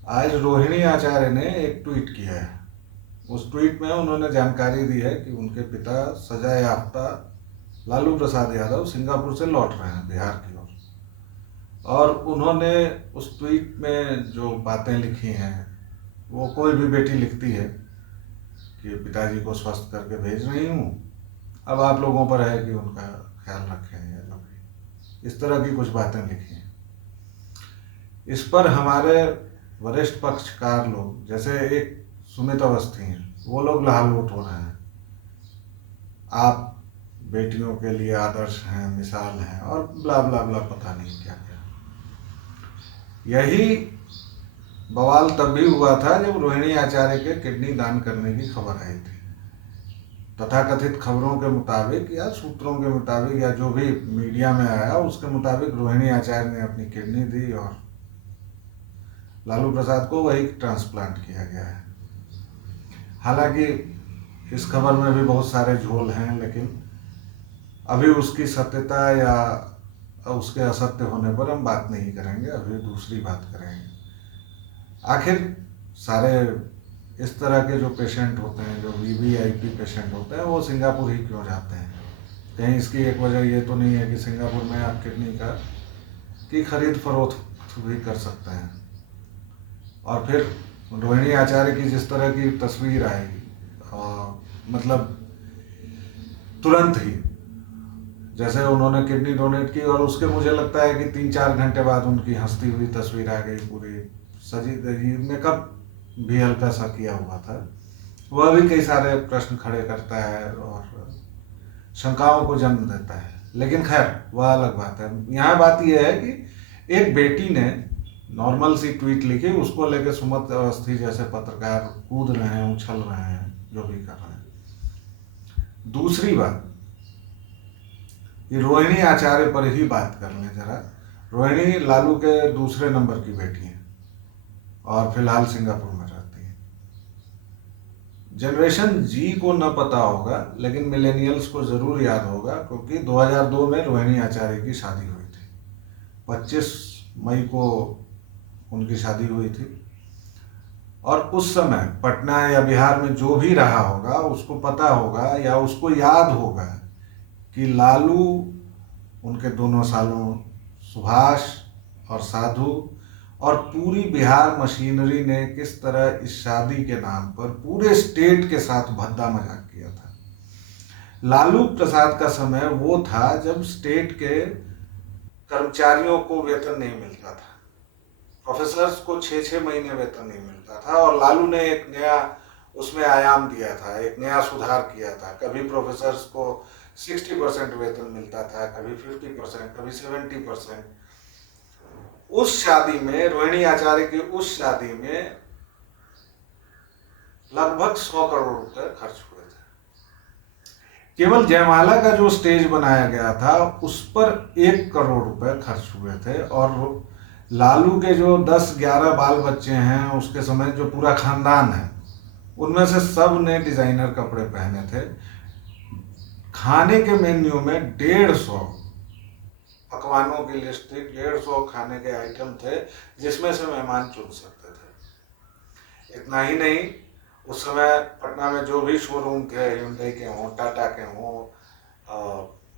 आज रोहिणी आचार्य ने एक ट्वीट किया है। उस ट्वीट में उन्होंने जानकारी दी है कि उनके पिता सजा याफ्ता लालू प्रसाद यादव सिंगापुर से लौट रहे हैं बिहार की ओर। और उन्होंने उस ट्वीट में जो बातें लिखी हैं, वो कोई भी बेटी लिखती है कि पिताजी को स्वस्थ करके भेज रही हूँ, अब आप लोगों पर है कि उनका ख्याल रखें, या जो भी इस तरह की कुछ बातें लिखी हैं। इस पर हमारे वरिष्ठ पक्षकार लोग, जैसे एक सुमित अवस्थी हैं, वो लोग लहालूट हो रहे हैं, आप बेटियों के लिए आदर्श हैं, मिसाल हैं, और ब्ला ब्ला ब्ला पता नहीं क्या क्या। यही बवाल तब भी हुआ था जब रोहिणी आचार्य के किडनी दान करने की खबर आई थी। तथाकथित खबरों के मुताबिक या सूत्रों के मुताबिक या जो भी मीडिया में आया उसके मुताबिक रोहिणी आचार्य ने अपनी किडनी दी और लालू प्रसाद को वही ट्रांसप्लांट किया गया है। हालांकि इस खबर में भी बहुत सारे झोल हैं, लेकिन अभी उसकी सत्यता या उसके असत्य होने पर हम बात नहीं करेंगे, अभी दूसरी बात करेंगे। आखिर सारे इस तरह के जो पेशेंट होते हैं, जो वीवीआईपी पेशेंट होते हैं, वो सिंगापुर ही क्यों जाते हैं? कहीं इसकी एक वजह ये तो नहीं है कि सिंगापुर में आप किडनी की खरीद फरोख्त भी कर सकते हैं? और फिर रोहिणी आचार्य की जिस तरह की तस्वीर आएगी, मतलब तुरंत ही जैसे उन्होंने किडनी डोनेट की और उसके मुझे लगता है कि 3-4 घंटे बाद उनकी हंसती हुई तस्वीर आ गई, पूरी सजी धजी, मेकअप भी हल्का सा किया हुआ था। वह भी कई सारे प्रश्न खड़े करता है और शंकाओं को जन्म देता है, लेकिन खैर वह अलग बात है। यहाँ बात यह है कि एक बेटी ने नॉर्मल सी ट्वीट लिखी, उसको लेके सुमित अवस्थी जैसे पत्रकार कूद रहे हैं, उछल रहे हैं, जो भी कर रहे हैं। दूसरी बात, ये रोहिणी आचार्य पर ही बात कर लें जरा। रोहिणी लालू के दूसरे नंबर की बेटी है और फिलहाल सिंगापुर में रहती है। जनरेशन जी को न पता होगा, लेकिन मिलेनियल्स को जरूर याद होगा, क्योंकि 2002 में रोहिणी आचार्य की शादी हुई थी। 25 मई को उनकी शादी हुई थी। और उस समय पटना या बिहार में जो भी रहा होगा उसको पता होगा या उसको याद होगा कि लालू उनके दोनों सालों, सुभाष और साधु और पूरी बिहार मशीनरी ने किस तरह इस शादी के नाम पर पूरे स्टेट के साथ भद्दा मजाक किया था। लालू प्रसाद का समय वो था जब स्टेट के कर्मचारियों को वेतन नहीं मिलता था, प्रोफेसर्स को 6-6 महीने वेतन नहीं मिलता था, और लालू ने एक नया उसमें आयाम दिया था, एक नया सुधार किया था। कभी प्रोफेसर्स को 60% वेतन मिलता था, कभी 50%, कभी 70%। उस शादी में, रोहिणी आचार्य की उस शादी में लगभग 100 करोड़ रुपए खर्च हुए थे। केवल जयमाला का जो स्टेज बनाया गया था उस पर 1 करोड़ रुपए खर्च हुए थे। और लालू के जो 10-11 बाल बच्चे हैं, उसके समय जो पूरा खानदान है, उनमें से सब ने डिजाइनर कपड़े पहने थे। खाने के मेन्यू में 150 पकवानों की लिस्ट थी, 150 खाने के आइटम थे, जिसमें से मेहमान चुन सकते थे। इतना ही नहीं, उस समय पटना में जो भी शोरूम थे, hyundai के हों, टाटा के हों,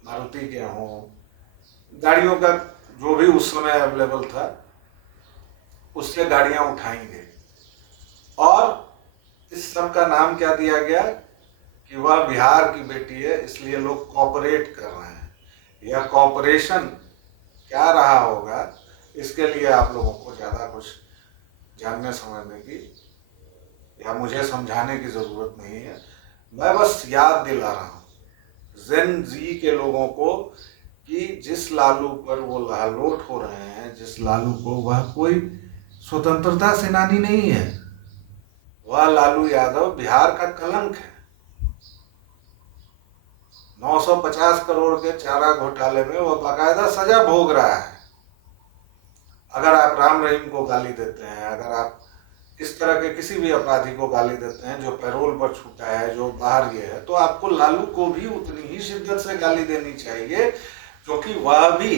मारुति के हों, गाड़ियों का जो भी उस समय अवेलेबल था, उससे गाड़ियां उठाएंगे। और इस सब का नाम क्या दिया गया कि वह बिहार की बेटी है, इसलिए लोग कॉपरेट कर रहे हैं। यह कॉपरेशन क्या रहा होगा, इसके लिए आप लोगों को ज़्यादा कुछ जानने समझने की या मुझे समझाने की ज़रूरत नहीं है। मैं बस याद दिला रहा हूँ जेन जी के लोगों को कि जिस लालू पर वो लालोट हो रहे हैं, जिस लालू को, वह कोई स्वतंत्रता सेनानी नहीं है। वह लालू यादव बिहार का कलंक है। 950 करोड़ के चारा घोटाले में वह बाकायदा सजा भोग रहा है। अगर आप राम रहीम को गाली देते हैं, अगर आप इस तरह के किसी भी अपराधी को गाली देते हैं जो पैरोल पर छूटा है, जो बाहर ये है, तो आपको लालू को भी उतनी ही शिद्दत से गाली देनी चाहिए, क्योंकि वह भी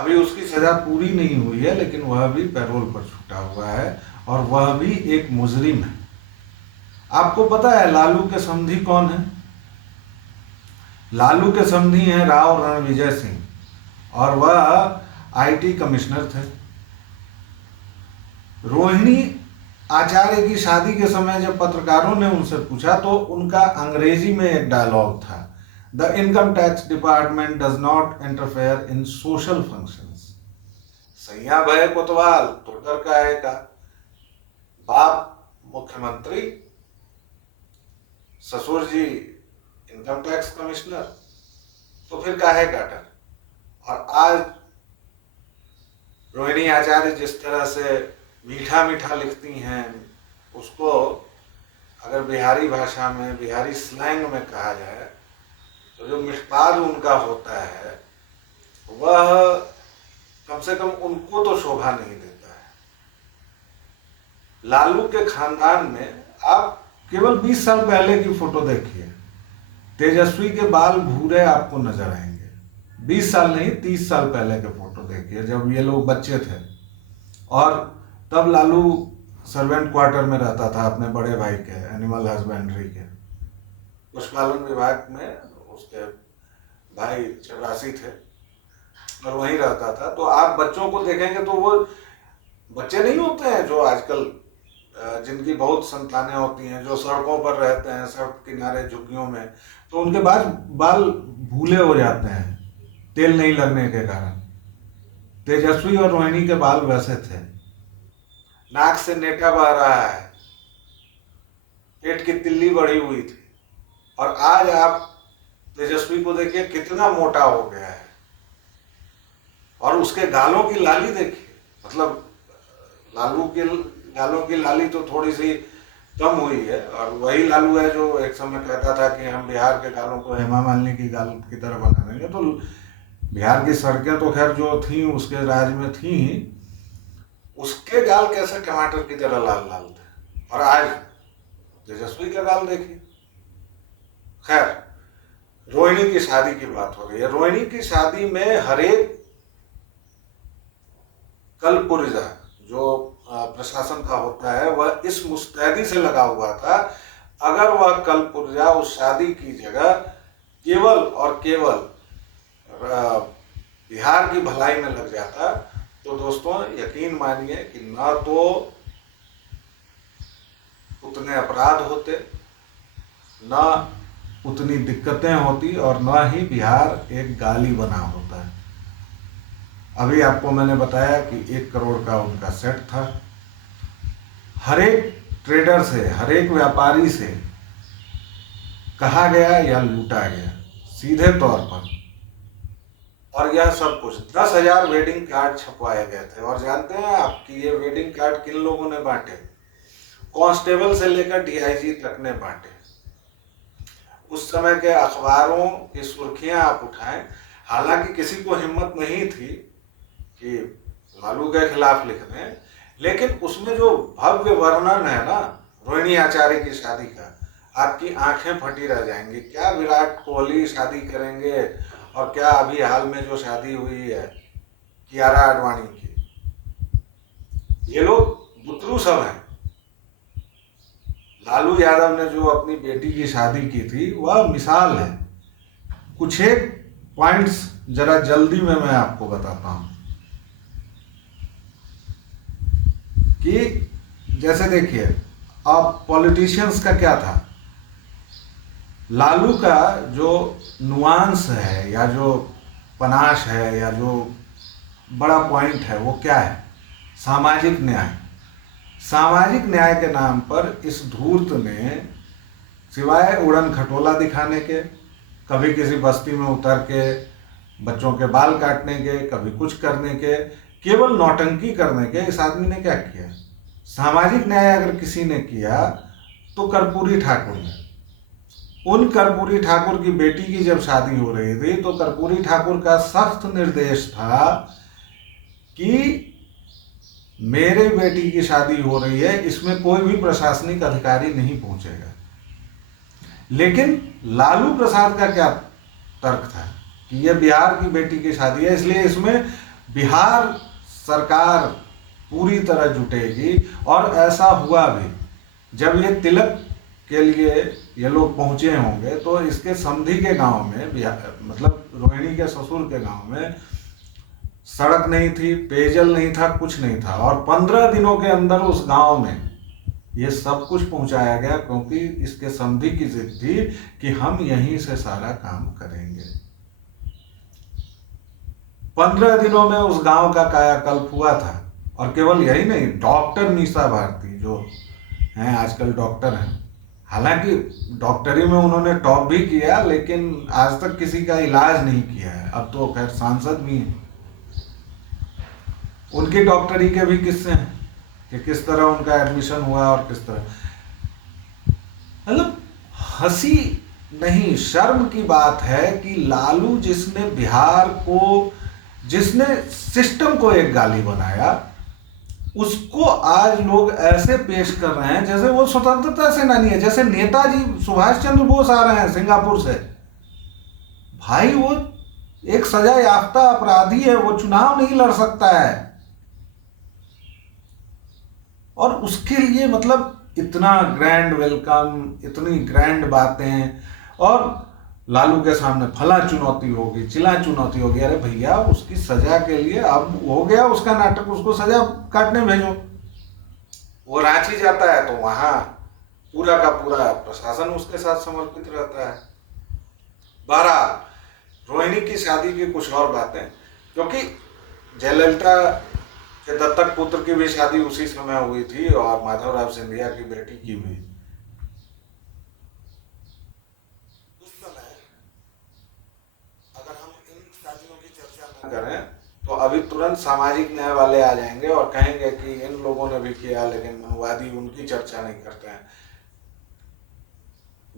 अभी उसकी सजा पूरी नहीं हुई है, लेकिन वह भी पैरोल पर छूटा हुआ है और वह भी एक मुजरिम है। आपको पता है लालू के समधी कौन है? लालू के समधी हैं राव रणविजय सिंह और वह आईटी कमिश्नर थे। रोहिणी आचार्य की शादी के समय जब पत्रकारों ने उनसे पूछा तो उनका अंग्रेजी में एक डायलॉग था, the income tax department does not interfere in social functions. सैया भय कोतवाल तुरकर का है का बाप मुख्यमंत्री, ससुर जी इनकम टैक्स कमिश्नर, तो फिर काहे का डर। और आज रोहिणी आचार्य जिस तरह से मीठा मीठा लिखती हैं, उसको अगर बिहारी भाषा में, बिहारी स्लैंग में कहा जाए तो जो मिष्टाद उनका होता है वह कम से कम उनको तो शोभा नहीं देता है। लालू के खानदान में आप केवल 20 साल पहले की फोटो देखिए, तेजस्वी के बाल भूरे आपको नजर आएंगे। 20 साल नहीं, 30 साल पहले के फोटो देखिए जब ये लोग बच्चे थे। और तब लालू सर्वेंट क्वार्टर में रहता था अपने बड़े भाई के, एनिमल हस्बेंड्री के, पशुपालन विभाग में उसके भाई चपरासी थे और वहीं रहता था। तो आप बच्चों को देखेंगे तो वो बच्चे नहीं होते हैं जो आजकल जिनकी बहुत संतानें होती हैं, जो सड़कों पर रहते हैं, सड़क किनारे झुग्गियों में, तो उनके बाद बाल भूले हो जाते हैं तेल नहीं लगने के कारण। तेजस्वी और रोहिणी के बाल वैसे थे। नाक से नेटा बह रहा है, पेट की तिल्ली बढ़ी हुई थी। और आज आप तेजस्वी को देखिए कितना मोटा हो गया है, और उसके गालों की लाली देखिए। मतलब लालू के गालों की लाली तो थोड़ी सी कम हुई है, और वही लालू है जो एक समय कहता था कि हम बिहार के गालों को हेमा मालिनी की गाल की तरह बना देंगे। तो बिहार की सड़कें तो खैर जो थी उसके राज में थी, उसके गाल कैसे टमाटर की तरह लाल लाल थे, और आज तेजस्वी का गाल देखिए। खैर, रोहिणी की शादी की बात हो रही है। रोहिणी की शादी में हरेक कलपुर्जा जो प्रशासन का होता है वह इस मुस्तैदी से लगा हुआ था, अगर वह कलपुर्जा उस शादी की जगह केवल और केवल बिहार की भलाई में लग जाता तो दोस्तों यकीन मानिए कि न तो उतने अपराध होते, न उतनी दिक्कतें होती, और न ही बिहार एक गाली बना होता है। अभी आपको मैंने बताया कि 1 करोड़ का उनका सेट था। हर एक ट्रेडर से, हर एक व्यापारी से कहा गया या लूटा गया सीधे तौर पर। और यह सब कुछ 10,000 वेडिंग कार्ड छपवाए गए थे। और जानते हैं आप कि ये वेडिंग कार्ड किन लोगों ने बांटे? कांस्टेबल से लेकर डीआईजी तक ने बांटे। उस समय के अखबारों की सुर्खियां आप उठाएं, हालांकि किसी को हिम्मत नहीं थी कि लालू के खिलाफ लिख दें, लेकिन उसमें जो भव्य वर्णन है ना रोहिणी आचार्य की शादी का, आपकी आंखें फटी रह जाएंगी। क्या विराट कोहली शादी करेंगे, और क्या अभी हाल में जो शादी हुई है कियारा आडवाणी की, ये लोग बुतरू सब हैं। लालू यादव ने जो अपनी बेटी की शादी की थी वह मिसाल है। कुछ एक पॉइंट्स जरा जल्दी में मैं आपको बताता हूं कि जैसे देखिए, अब पॉलिटिशियंस का क्या था, लालू का जो नुआंस है या जो पनाश है या जो बड़ा पॉइंट है वो क्या है? सामाजिक न्याय। सामाजिक न्याय के नाम पर इस धूर्त ने सिवाय उड़न खटोला दिखाने के, कभी किसी बस्ती में उतर के बच्चों के बाल काटने के, कभी कुछ करने के, केवल नौटंकी करने के, इस आदमी ने क्या किया? सामाजिक न्याय अगर किसी ने किया तो कर्पूरी ठाकुर ने। उन कर्पूरी ठाकुर की बेटी की जब शादी हो रही थी तो कर्पूरी ठाकुर का सख्त निर्देश था कि मेरे बेटी की शादी हो रही है, इसमें कोई भी प्रशासनिक अधिकारी नहीं पहुंचेगा। लेकिन लालू प्रसाद का क्या तर्क था कि यह बिहार की बेटी की शादी है, इसलिए इसमें बिहार सरकार पूरी तरह जुटेगी। और ऐसा हुआ भी, जब ये तिलक के लिए ये लोग पहुंचे होंगे तो इसके समधी के गांव में, मतलब रोहिणी के ससुर के गांव में सड़क नहीं थी, पेयजल नहीं था, कुछ नहीं था। और 15 दिनों के अंदर उस गांव में ये सब कुछ पहुंचाया गया, क्योंकि इसके समधी की जिद थी कि हम यहीं से सारा काम करेंगे। 15 दिनों में उस गांव का कायाकल्प हुआ था। और केवल यही नहीं, डॉक्टर मीसा भारती जो हैं आजकल डॉक्टर हैं, हालांकि डॉक्टरी में उन्होंने टॉप भी किया, लेकिन आज तक किसी का इलाज नहीं किया है। अब तो खैर सांसद भी हैं। उनकी डॉक्टरी के भी किस्से हैं कि किस तरह उनका एडमिशन हुआ और किस तरह, मतलब हंसी नहीं शर्म की बात है कि लालू जिसने बिहार को, जिसने सिस्टम को एक गाली बनाया, उसको आज लोग ऐसे पेश कर रहे हैं जैसे वो स्वतंत्रता सेनानी है, जैसे नेताजी सुभाष चंद्र बोस आ रहे हैं सिंगापुर से। भाई वो एक सजा याफ्ता अपराधी है, वो चुनाव नहीं लड़ सकता है। और उसके लिए मतलब इतना ग्रैंड वेलकम, इतनी ग्रैंड बातें, और लालू के सामने फला चुनौती होगी, चिला चुनौती होगी। अरे भैया उसकी सजा के लिए अब हो गया उसका नाटक, उसको सजा काटने भेजो। वो रांची जाता है तो वहां पूरा का पूरा प्रशासन उसके साथ समर्पित रहता है। बहरहाल रोहिणी की शादी की कुछ और बातें, क्योंकि जयललिता के दत्तक पुत्र की भी शादी उसी समय हुई थी और माधवराव सिंधिया की बेटी की भी। उस समय अगर हम इन शादियों की चर्चा न करें तो अभी तुरंत सामाजिक न्याय वाले आ जाएंगे और कहेंगे कि इन लोगों ने भी किया, लेकिन मनुवादी उनकी चर्चा नहीं करते हैं।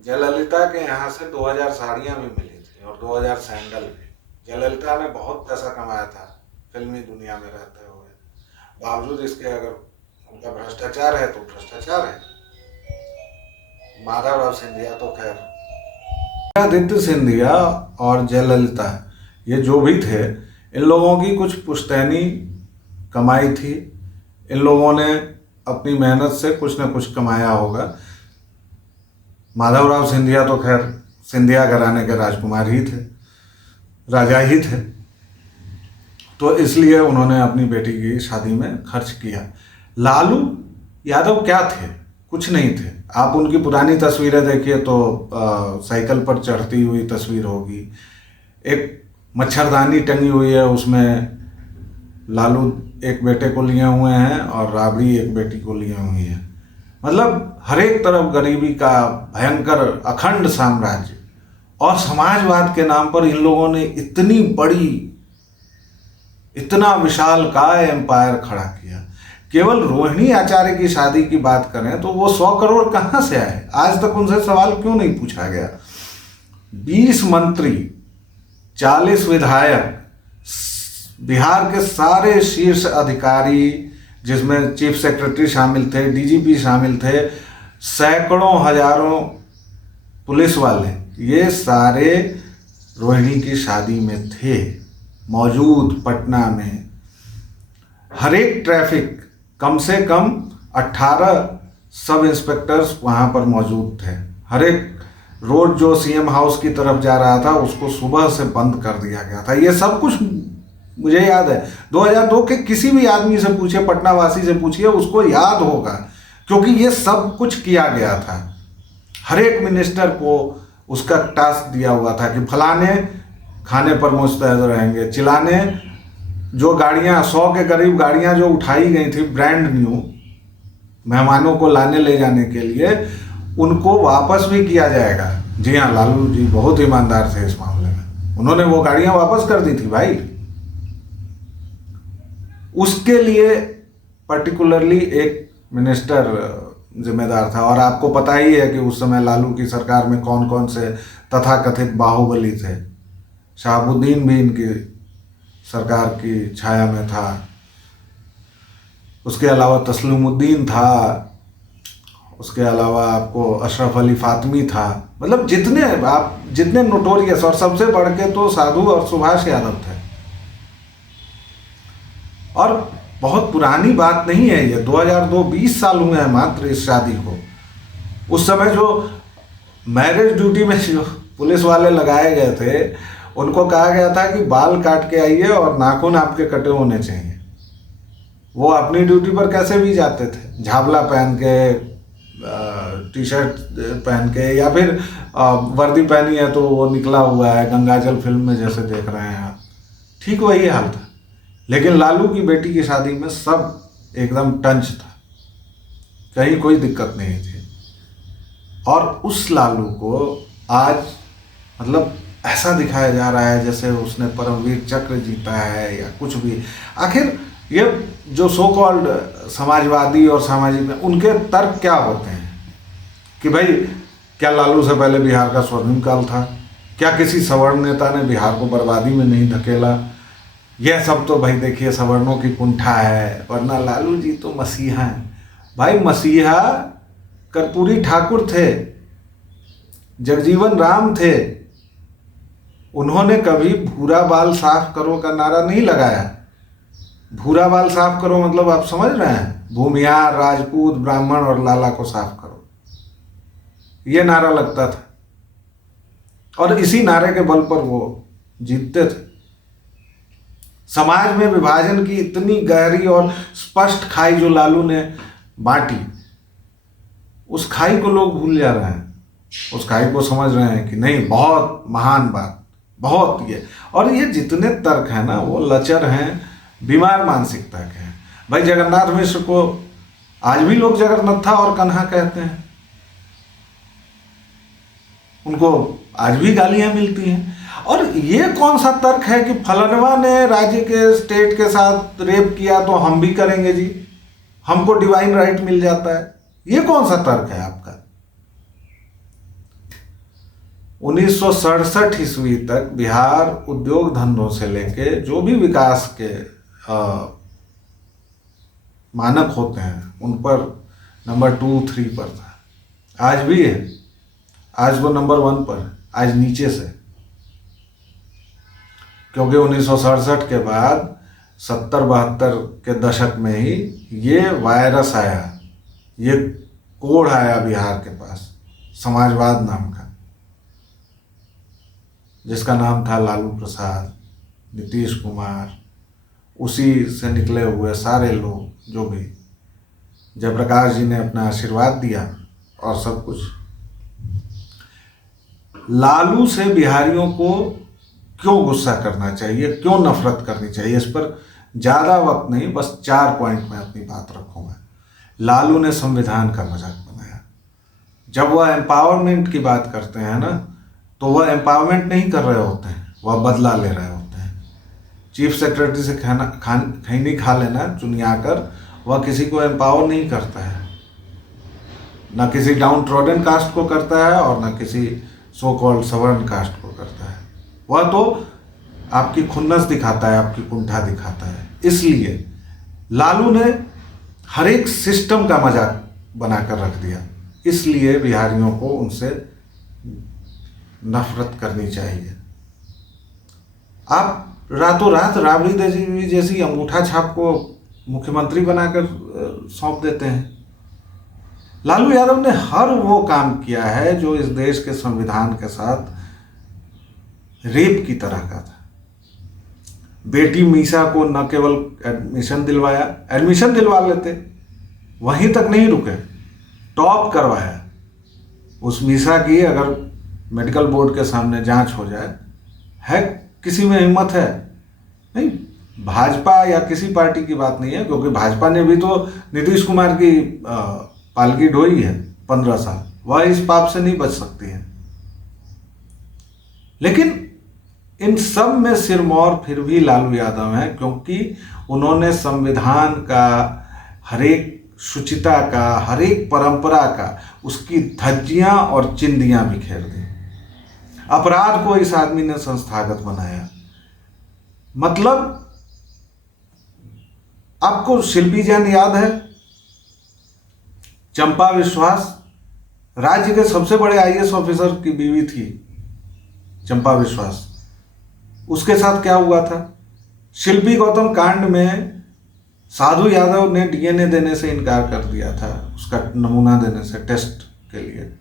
जयललिता के यहाँ से 2000 साड़ियाँ भी मिली थी और 2000 सैंडल भी। जयललिता ने बहुत पैसा कमाया था फिल्मी दुनिया में रहते हुए, बावजूद इसके अगर उनका भ्रष्टाचार है तो भ्रष्टाचार है। माधवराव सिंधिया तो खैर, आदित्य सिंधिया और जयललिता ये जो भी थे, इन लोगों की कुछ पुश्तैनी कमाई थी। इन लोगों ने अपनी मेहनत से कुछ न कुछ कमाया होगा। माधवराव सिंधिया तो खैर सिंधिया घराने के राजकुमार ही थे, राजा ही थे, तो इसलिए उन्होंने अपनी बेटी की शादी में खर्च किया। लालू यादव क्या थे? कुछ नहीं थे। आप उनकी पुरानी तस्वीरें देखिए तो साइकिल पर चढ़ती हुई तस्वीर होगी, एक मच्छरदानी टंगी हुई है, उसमें लालू एक बेटे को लिए हुए हैं और राबड़ी एक बेटी को लिए हुई है। मतलब हर एक तरफ गरीबी का भयंकर अखंड साम्राज्य। और समाजवाद के नाम पर इन लोगों ने इतनी बड़ी, इतना विशाल काय एम्पायर खड़ा किया। केवल रोहिणी आचार्य की शादी की बात करें तो वो 100 करोड़ कहाँ से आए? आज तक उनसे सवाल क्यों नहीं पूछा गया? 20 मंत्री, 40 विधायक, बिहार के सारे शीर्ष अधिकारी, जिसमें चीफ सेक्रेटरी शामिल थे, डीजीपी शामिल थे, सैकड़ों हजारों पुलिस वाले, ये सारे रोहिणी की शादी में थे मौजूद। पटना में हर एक ट्रैफिक, कम से कम 18 सब इंस्पेक्टर्स वहाँ पर मौजूद थे। हर एक रोड जो सीएम हाउस की तरफ जा रहा था उसको सुबह से बंद कर दिया गया था। ये सब कुछ मुझे याद है। 2002 के किसी भी आदमी से पूछिए, पटना वासी से पूछिए, उसको याद होगा, क्योंकि ये सब कुछ किया गया था। हर एक मिनिस्टर को उसका टास्क दिया हुआ था कि फलाने खाने पर मुस्तैद रहेंगे, चिलाने जो गाड़ियाँ 100 के करीब गाड़ियाँ जो उठाई गई थी ब्रांड न्यू मेहमानों को लाने ले जाने के लिए, उनको वापस भी किया जाएगा। जी हाँ, लालू जी बहुत ईमानदार थे इस मामले में, उन्होंने वो गाड़ियाँ वापस कर दी थी भाई। उसके लिए पर्टिकुलरली एक मिनिस्टर जिम्मेदार था। और आपको पता ही है कि उस समय लालू की सरकार में कौन कौन से तथाकथित बाहुबली थे। शहाबुद्दीन भी इनकी सरकार की छाया में था। उसके अलावा तस्लीमुद्दीन था, उसके अलावा आपको अशरफ अली फातमी था। मतलब जितने नोटोरियस, और सबसे बढ़ के तो साधु और सुभाष यादव थे। और बहुत पुरानी बात नहीं है ये, 2002 20 साल हुए हैं मात्र इस शादी को। उस समय जो मैरिज ड्यूटी में जो पुलिस वाले लगाए गए थे, उनको कहा गया था कि बाल काट के आइए और नाखून आपके कटे होने चाहिए। वो अपनी ड्यूटी पर कैसे भी जाते थे, झाबला पहन के, टी शर्ट पहन के, या फिर वर्दी पहनी है तो वो निकला हुआ है, गंगाजल फिल्म में जैसे देख रहे हैं आप, ठीक वही हाल था। लेकिन लालू की बेटी की शादी में सब एकदम टंच था, कहीं कोई दिक्कत नहीं थी। और उस लालू को आज मतलब ऐसा दिखाया जा रहा है जैसे उसने परमवीर चक्र जीता है या कुछ भी। आखिर ये जो सो कॉल्ड समाजवादी और सामाजिक, उनके तर्क क्या होते हैं कि भाई क्या लालू से पहले बिहार का स्वर्णिम काल था? क्या किसी सवर्ण नेता ने बिहार को बर्बादी में नहीं धकेला? यह सब तो भाई देखिए सवर्णों की कुंठा है, वरना लालू जी तो मसीहा हैं। भाई मसीहा कर्पूरी ठाकुर थे, जगजीवन राम थे। उन्होंने कभी भूरा बाल साफ करो का नारा नहीं लगाया। भूरा बाल साफ करो मतलब आप समझ रहे हैं, भूमिहार, राजपूत, ब्राह्मण और लाला को साफ करो, ये नारा लगता था। और इसी नारे के बल पर वो जीतते थे। समाज में विभाजन की इतनी गहरी और स्पष्ट खाई जो लालू ने बांटी, उस खाई को लोग भूल जा रहे हैं। उस खाई को समझ रहे हैं कि नहीं, बहुत महान बात, बहुत ये। और ये जितने तर्क हैं ना, वो लचर हैं, बीमार मानसिकता के हैं। भाई जगन्नाथ मिश्र को आज भी लोग जगन्नाथा और कन्हा कहते हैं, उनको आज भी गालियां मिलती हैं। और ये कौन सा तर्क है कि फलनवा ने राज्य के स्टेट के साथ रेप किया तो हम भी करेंगे जी, हमको डिवाइन राइट मिल जाता है? ये कौन सा तर्क है आपका? 1967 ईस्वी तक बिहार उद्योग धंधों से लेके जो भी विकास के मानक होते हैं उन पर नंबर 2, 3 पर था। आज भी है, आज वो नंबर 1 पर, आज नीचे से। क्योंकि 1967 के बाद 70-72 के दशक में ही ये वायरस आया, ये कोढ़ आया बिहार के पास, समाजवाद नाम का, जिसका नाम था लालू प्रसाद, नीतीश कुमार, उसी से निकले हुए सारे लोग जो भी, जयप्रकाश जी ने अपना आशीर्वाद दिया और सब कुछ। लालू से बिहारियों को क्यों गुस्सा करना चाहिए, क्यों नफरत करनी चाहिए, इस पर ज़्यादा वक्त नहीं, बस 4 पॉइंट में अपनी बात रखूँगा। लालू ने संविधान का मजाक बनाया। जब वह एम्पावरमेंट की बात करते हैं ना, तो वह एम्पावरमेंट नहीं कर रहे होते हैं, वह बदला ले रहे होते हैं। चीफ सेक्रेटरी से खैनी खा लेना चुनिया कर, वह किसी को एम्पावर नहीं करता है, ना किसी डाउन ट्रॉडन कास्ट को करता है और ना किसी सो कॉल्ड सवर्ण कास्ट को करता है। वह तो आपकी खुन्नस दिखाता है, आपकी कुंठा दिखाता है। इसलिए लालू ने हर एक सिस्टम का मजाक बनाकर रख दिया। इसलिए बिहारियों को उनसे नफरत करनी चाहिए। आप रातों रात राबड़ी देवी जैसी अंगूठा छाप को मुख्यमंत्री बनाकर सौंप देते हैं। लालू यादव ने हर वो काम किया है जो इस देश के संविधान के साथ रेप की तरह का था। बेटी मीसा को न केवल एडमिशन दिलवाया, एडमिशन दिलवा लेते, वहीं तक नहीं रुके, टॉप करवाया। उस मीसा की अगर मेडिकल बोर्ड के सामने जांच हो जाए, है किसी में हिम्मत है? नहीं, भाजपा या किसी पार्टी की बात नहीं है, क्योंकि भाजपा ने भी तो नीतीश कुमार की पालकी ढोई है 15 साल, वह इस पाप से नहीं बच सकती है। लेकिन इन सब में सिरमौर फिर भी लालू यादव हैं, क्योंकि उन्होंने संविधान का, हर एक शुचिता का, हर एक परंपरा का, उसकी धज्जियां और चिंदियां बिखेर दी। अपराध को इस आदमी ने संस्थागत बनाया। मतलब आपको शिल्पी जैन याद है? चंपा विश्वास, राज्य के सबसे बड़े आईएएस ऑफिसर की बीवी थी चंपा विश्वास। उसके साथ क्या हुआ था? शिल्पी गौतम कांड में साधु यादव ने डीएनए देने से इनकार कर दिया था, उसका नमूना देने से टेस्ट के लिए।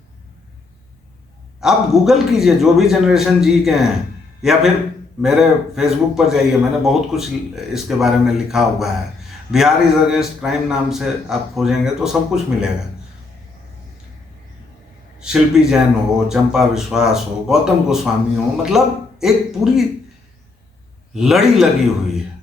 आप गूगल कीजिए, जो भी जनरेशन जी के हैं, या फिर मेरे फेसबुक पर जाइए, मैंने बहुत कुछ इसके बारे में लिखा हुआ है। बिहार इज अगेंस्ट क्राइम नाम से आप खोजेंगे तो सब कुछ मिलेगा। शिल्पी जैन हो, चंपा विश्वास हो, गौतम गोस्वामी हो, मतलब एक पूरी लड़ी लगी हुई है।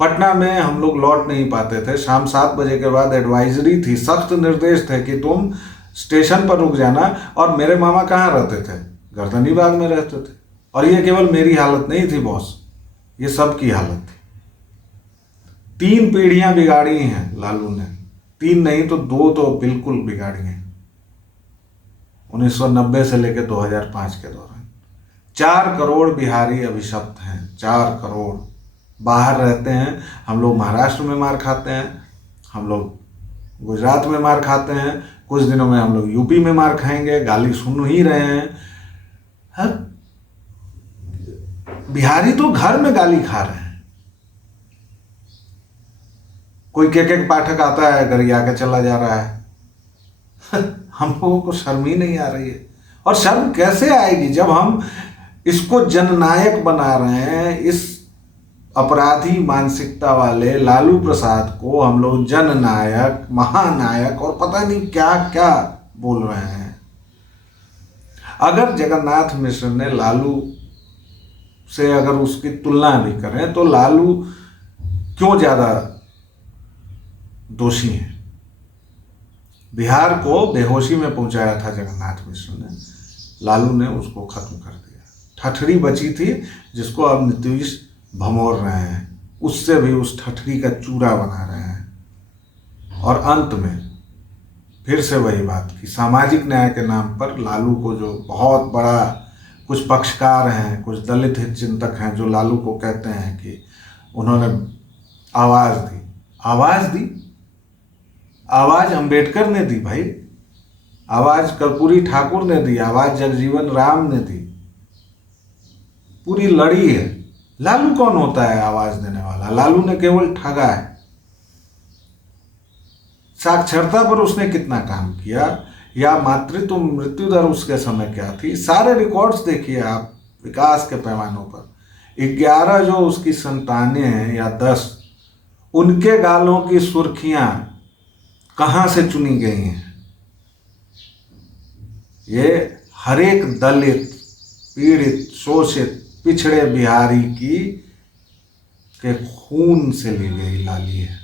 पटना में हम लोग लौट नहीं पाते थे, शाम 7 बजे के बाद एडवाइजरी थी, सख्त निर्देश थे कि तुम स्टेशन पर रुक जाना। और मेरे मामा कहाँ रहते थे? गर्दनी बाग में रहते थे। और ये केवल मेरी हालत नहीं थी बॉस, ये सबकी हालत थी। 3 पीढ़ियां बिगाड़ी हैं लालू ने, 3 नहीं तो 2 तो बिल्कुल बिगाड़ी हैं। 1990 से लेकर 2005 के दौरान 4 करोड़ बिहारी अभिशप्त हैं, 4 करोड़ बाहर रहते हैं। हम लोग महाराष्ट्र में मार खाते हैं, हम लोग गुजरात में मार खाते हैं, कुछ दिनों में हम लोग यूपी में मार खाएंगे, गाली सुन ही रहे हैं। बिहारी तो घर में गाली खा रहे हैं। कोई के पाठक आता है, गरिया के चला जा रहा है। हम लोगों को शर्म ही नहीं आ रही है। और शर्म कैसे आएगी जब हम इसको जननायक बना रहे हैं। इस अपराधी मानसिकता वाले लालू प्रसाद को हम लोग जननायक, महानायक और पता नहीं क्या क्या बोल रहे हैं। अगर जगन्नाथ मिश्र ने लालू से अगर उसकी तुलना भी करें तो लालू क्यों ज्यादा दोषी है? बिहार को बेहोशी में पहुंचाया था जगन्नाथ मिश्र ने, लालू ने उसको खत्म कर दिया। ठठरी बची थी जिसको अब नीतीश भमोर रहे हैं, उससे भी उस ठठरी का चूरा बना रहे हैं। और अंत में फिर से वही बात कि सामाजिक न्याय के नाम पर लालू को, जो बहुत बड़ा कुछ पक्षकार हैं, कुछ दलित हित चिंतक हैं जो लालू को कहते हैं कि उन्होंने आवाज़ दी। आवाज़ दी? आवाज़ अंबेडकर ने दी भाई, आवाज़ कर्पूरी ठाकुर ने दी, आवाज़ जगजीवन राम ने दी। पूरी लड़ी है। लालू कौन होता है आवाज़ देने वाला? लालू ने केवल ठगा है। साक्षरता पर उसने कितना काम किया, या मातृत्व मृत्यु दर उसके समय क्या थी, सारे रिकॉर्ड्स देखिए आप विकास के पैमानों पर। 11 जो उसकी संतानें हैं या 10, उनके गालों की सुर्खियां कहाँ से चुनी गई हैं? ये हर एक दलित, पीड़ित, शोषित, पिछड़े बिहारी के खून से ली गई लाली है।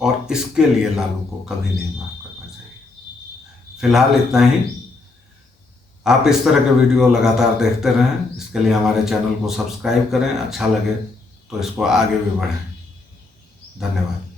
और इसके लिए लालू को कभी नहीं माफ करना चाहिए। फिलहाल इतना ही। आप इस तरह के वीडियो लगातार देखते रहें, इसके लिए हमारे चैनल को सब्सक्राइब करें। अच्छा लगे तो इसको आगे भी बढ़ाएं। धन्यवाद।